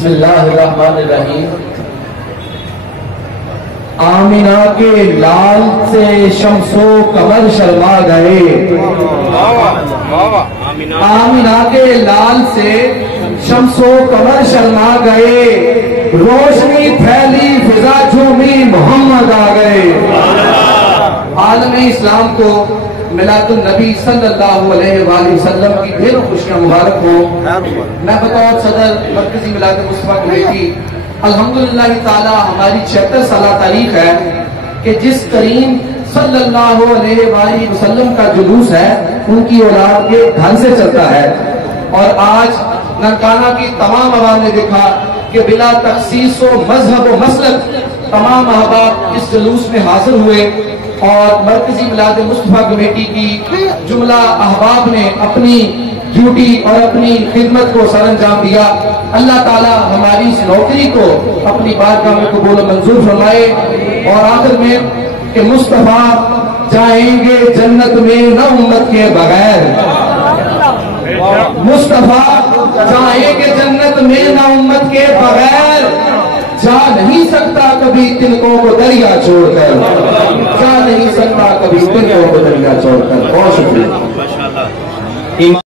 بسم اللہ الرحمن الرحیم۔ آمینہ کے لال سے شمس و قمر شرما گئے، آمینہ کے لال سے شمس و قمر شرما گئے، روشنی پھیلی فضا جھومی محمد آ گئے۔ عالم اسلام کو میلاد النبی صلی اللہ علیہ وآلہ وسلم کی ڈھیروں خوشیاں مبارک ہوں۔ میں بطور صدر مرکزی میلاد مصطفیٰ کمیٹی الحمدللہ تعالی ہماری 76 سالہ تاریخ ہے کہ جس کریم صلی اللہ علیہ وآلہ وسلم کا جلوس ہے ان کی اولاد کے گھر سے چلتا ہے، اور آج ننکانہ کی تمام عوام نے دیکھا کہ بلا تخصیص و مذہب و مسلک تمام احباب اس جلوس میں حاضر ہوئے، اور مرکزی میلاد مصطفیٰ کمیٹی کی جملہ احباب نے اپنی ڈیوٹی اور اپنی خدمت کو سر انجام دیا۔ اللہ تعالی ہماری اس نوکری کو اپنی بارگاہ میں قبول و منظور فرمائے، اور آخر میں کہ مصطفیٰ جائیں گے جنت میں نہ امت کے بغیر، مصطفیٰ جائیں گے جنت میں نہ امت کے بغیر، جا نہیں سکتا کبھی تنکوں کو دریا چھوڑ کر، جا نہیں سکتا کبھی تنکوں کو دریا چھوڑ کر۔ بہت شکریہ۔